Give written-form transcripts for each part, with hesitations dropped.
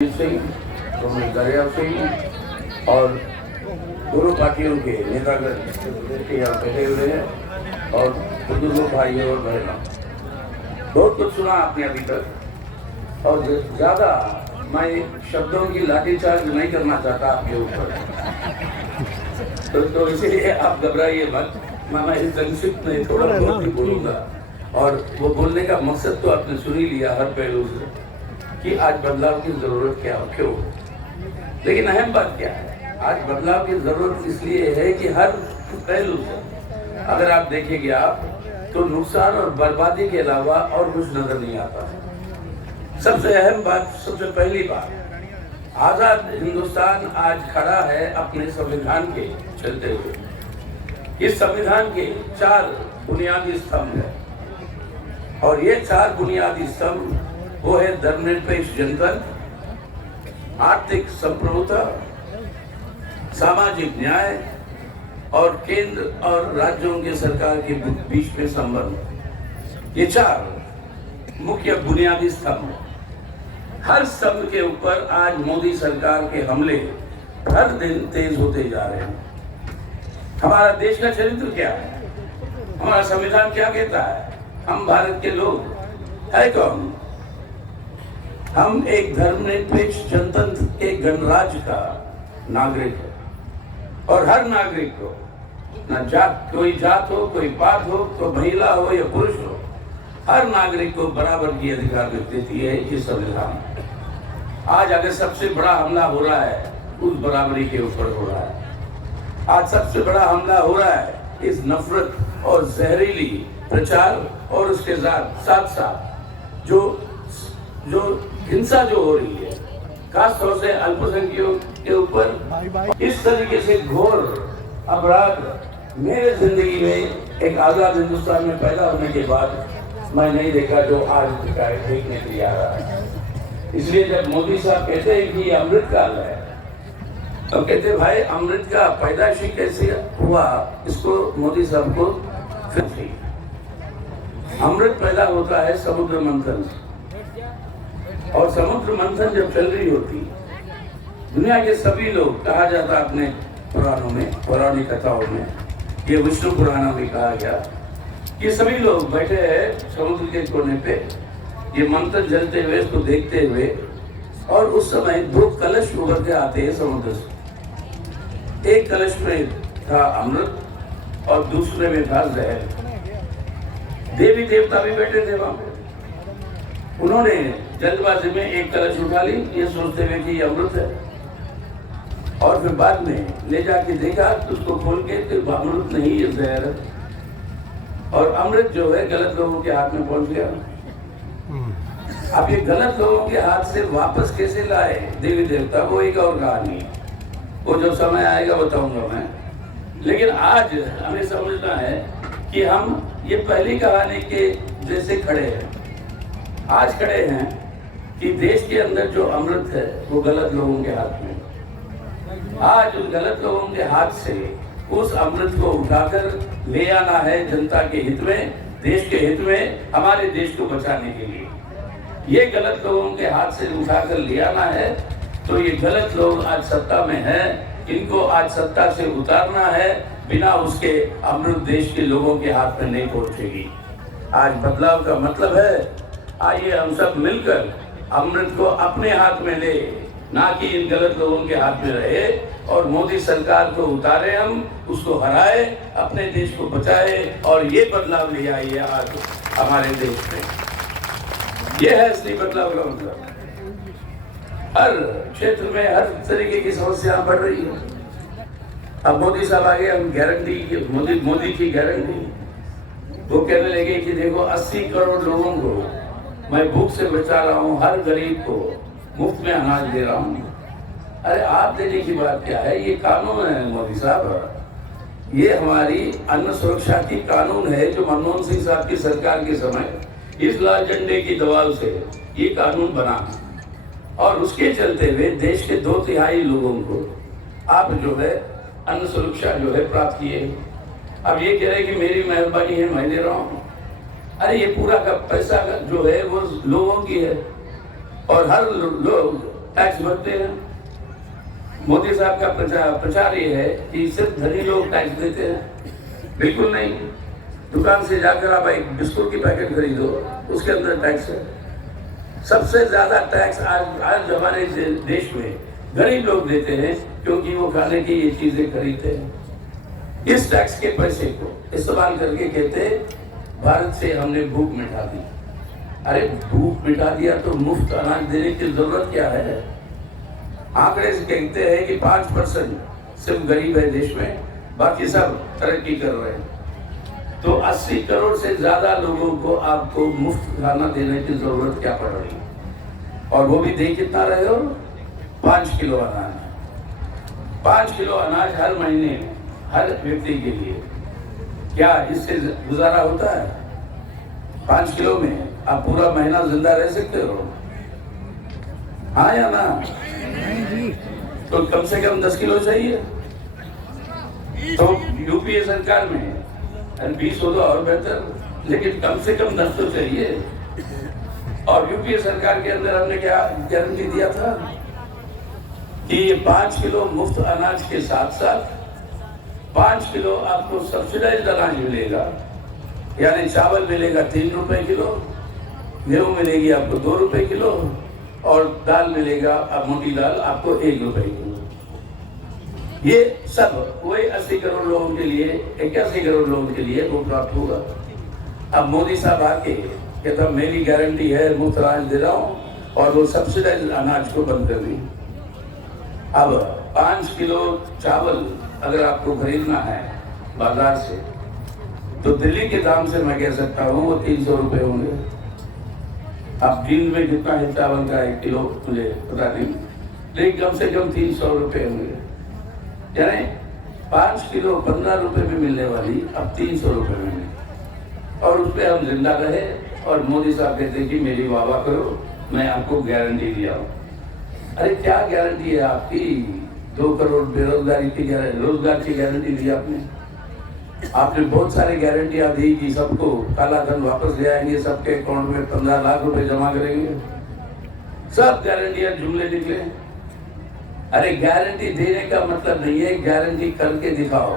सिंह, रोमेश दरिया सिंह और दोनों पार्टियों के नेतागण के यहाँ बैठे हुए हैं और बुजुर्गों भाइयों और बहनों, बहुत कुछ सुना आपने अभी तक और ज्यादा मैं शब्दों की लाठीचार्ज नहीं करना चाहता आपके ऊपर, तो इसीलिए आप घबराइए मत। मैं संक्षिप्त में थोड़ा बहुत ही बोलूंगा और वो बोलने का मकसद तो आपने सुन ही लिया हर पहलू से कि आज बदलाव की जरूरत क्या क्यों। लेकिन अहम बात क्या है, आज बदलाव की जरूरत इसलिए है कि हर पहलू से अगर आप देखेंगे आप तो नुकसान और बर्बादी के अलावा और कुछ नजर नहीं आता। सबसे अहम बात, सबसे पहली बात, आजाद हिंदुस्तान आज खड़ा है अपने संविधान के चलते हुए। इस संविधान के 4 बुनियादी स्तंभ है और ये 4 बुनियादी स्तंभ वो है धर्मनिरपेक्ष जनतंत्र, आर्थिक संप्रभुता, सामाजिक न्याय और केंद्र और राज्यों के सरकार के बीच में संबंध। ये 4 मुख्य बुनियादी स्तंभ हैं। हर स्तंभ के ऊपर आज मोदी सरकार के हमले हर दिन तेज होते जा रहे हैं। हमारा देश का चरित्र क्या है, हमारा संविधान क्या कहता है, हम भारत के लोग है कौन? हम एक धर्मनिरपेक्ष जनतंत्र के गणराज्य का नागरिक है और हर नागरिक को न जात, कोई जात हो, कोई पात हो, तो महिला हो या पुरुष हो, हर नागरिक को बराबर की अधिकार देती है ये संविधान। आज अगर सबसे बड़ा हमला हो रहा है उस बराबरी के ऊपर हो रहा है। आज सबसे बड़ा हमला हो रहा है इस नफरत और जहरीली प्रचार और उसके साथ साथ जो हिंसा जो हो रही है, खासतौर से अल्पसंख्यकों के ऊपर, इस तरीके से घोर अपराध मेरे जिंदगी में एक आजाद हिंदुस्तान में पैदा होने के बाद मैं नहीं देखा जो आज देखने के लिए आ रहा है। इसलिए जब मोदी साहब कहते हैं कि अमृत काल है, तो कहते भाई अमृत का पैदाइशी कैसे हुआ, इसको मोदी साहब को फिर अमृत पैदा होता है समुद्र मंथन से, और समुद्र मंथन जब चल रही होती, दुनिया के सभी लोग, कहा जाता अपने पुराणों में, पौराणिक कथाओं में, ये विष्णु पुराणों में कहा गया कि सभी लोग बैठे हैं समुद्र के कोने पे, ये मंथन जलते हुए इसको देखते हुए, और उस समय 2 कलश उभर के आते हैं समुद्र से। एक कलश में था अमृत और दूसरे में था जहर। देवी देवता भी बैठे थे वहां पे। उन्होंने जल्दबाजी में एक कलश उठा ली, ये सोचते हुए कि ये अमृत है, और फिर बाद में ले जाके देखा तो उसको खोल के तो अमृत नहीं, ये जहर है। और अमृत जो है गलत लोगों के हाथ में पहुंच गया। अब ये गलत लोगों के हाथ से वापस कैसे लाए देवी देवता, वो एक और कहानी है, वो जो समय आएगा बताऊंगा मैं। लेकिन आज हमें समझना है कि हम ये पहली कहानी के जैसे खड़े हैं, आज खड़े हैं कि देश के अंदर जो अमृत है वो गलत लोगों के हाथ में। आज उस गलत लोगों के हाथ से उस अमृत को उठाकर ले आना है जनता के हित में, देश के हित में, हमारे देश को बचाने के लिए। ये गलत लोगों के हाथ से उठाकर ले आना है, तो ये गलत लोग आज सत्ता में हैं, इनको आज सत्ता से उतारना है, बिना उसके अमृत देश के लोगों के हाथ में नहीं पहुंचेगी। आज बदलाव का मतलब है, आइए हम सब मिलकर अमृत को अपने हाथ में ले, ना कि इन गलत लोगों के हाथ में रहे, और मोदी सरकार को उतारे, हम उसको हराए, अपने देश को बचाए और ये बदलाव ले आइए आज हमारे देश में। ये है असली बदलाव का मतलब। हर क्षेत्र में हर तरीके की समस्या बढ़ रही है। अब मोदी साहब आगे, हम गारंटी, मोदी की गारंटी, वो कहने लगे कि देखो 80 करोड़ लोगों को मैं भूख से बचा रहा हूँ, हर गरीब को मुफ्त में अनाज दे रहा हूँ। अरे आप देने की बात क्या है, ये कानून है मोदी साहब, ये हमारी अन्न सुरक्षा की कानून है जो मनमोहन सिंह साहब की सरकार के समय इस लाल झंडे की दबाव से ये कानून बना, और उसके चलते हुए देश के 2/3 लोगों को आप जो है अन्न सुरक्षा जो है प्राप्त किए। अब ये कह रहे कि मेरी मेहरबानी है, मैं दे रहा हूँ। अरे ये पूरा का पैसा जो है वो लोगों की है, और हर लोग टैक्स भरते हैं। मोदी साहब का प्रचार ये है कि सिर्फ धनी लोग टैक्स देते हैं। बिल्कुल नहीं। दुकान से जाकर आप एक बिस्कुट की पैकेट खरीदो, उसके अंदर टैक्स है। सबसे ज्यादा टैक्स आज हमारे देश में गरीब लोग देते हैं, क्योंकि वो खाने की ये चीजें खरीदते हैं। इस टैक्स के पैसे को इस्तेमाल करके कहते भारत से हमने भूख मिटा दी। अरे भूख मिटा दिया तो मुफ्त अनाज देने की जरूरत क्या है? आंकड़े से कहते हैं कि 5% सिर्फ गरीब है देश में, बाकी सब तरक्की कर रहे हैं। तो 80 करोड़ से ज्यादा लोगों को आपको मुफ्त खाना देने की जरूरत क्या पड़ रही है? और वो भी दे कितना रहे हो? 5 किलो अनाज। 5 किलो अनाज हर महीने हर व्यक्ति के लिए, क्या इससे गुजारा होता है? 5 किलो में आप पूरा महीना जिंदा रह सकते हो? हाँ या ना? तो कम से कम 10 किलो चाहिए। तो यूपीए सरकार में 20 हो तो और बेहतर, लेकिन कम से कम 10 तो चाहिए। और यूपीए सरकार के अंदर हमने क्या गारंटी दिया था कि ये 5 किलो मुफ्त अनाज के साथ साथ 5 किलो आपको सब्सिडाइज्ड अनाज मिलेगा, यानी चावल मिलेगा 3 रुपए किलो, गेहूं मिलेगी आपको 2 रुपए किलो, और दाल मिलेगा अब मोटी दाल आपको 1 रुपए किलो। ये सब वही 80 करोड़ लोगों के लिए, 81 करोड़ लोगों के लिए वो प्राप्त होगा। अब मोदी साहब आके कहता मेरी गारंटी है मुफ्त अनाज दे रहा हूँ, और वो सब्सिडाइज्ड अनाज को बंद कर दी। अब 5 किलो चावल अगर आपको खरीदना है बाजार से, तो दिल्ली के दाम से मैं कह सकता हूँ वो 300 रुपए होंगे। अब दिन में कितना है चावल का 1 किलो मुझे पता नहीं, लेकिन कम से कम 300 रुपए होंगे। यानी 5 किलो 15 रुपए में मिलने वाली अब 300 रुपए में मिले, और उस पर हम जिंदा रहे। और मोदी साहब कहते कि मेरी वाह करो, मैं आपको गारंटी दिया हूँ। अरे क्या गारंटी है आपकी? 2 करोड़ बेरोजगारी की रोजगार की गारंटी दी आपने। आपने बहुत सारी गारंटियां दी कि सबको काला धन वापस ले आएंगे, सबके अकाउंट में 15 लाख रुपए जमा करेंगे। सब गारंटियां जुमले निकले। अरे गारंटी देने का मतलब नहीं है, गारंटी करके दिखाओ।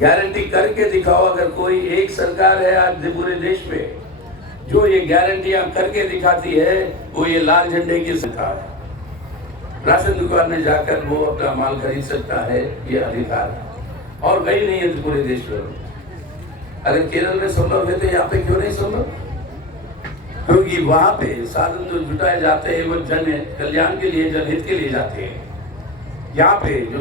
गारंटी करके दिखाओ। अगर कोई एक सरकार है आज पूरे देश में जो ये गारंटियां करके दिखाती है, वो ये लाल झंडे की सरकार है। राशन दुकान में जाकर वो अपना माल खरीद सकता है, ये अधिकार है, और कहीं नहीं है पूरे देश में। अगर केरल में संभव है तो यहाँ पे क्यों नहीं संभव? क्योंकि वहां पे साधन जो जुटाए जाते हैं वो जन कल्याण के लिए, जनहित के लिए जाते हैं। यहाँ पे जो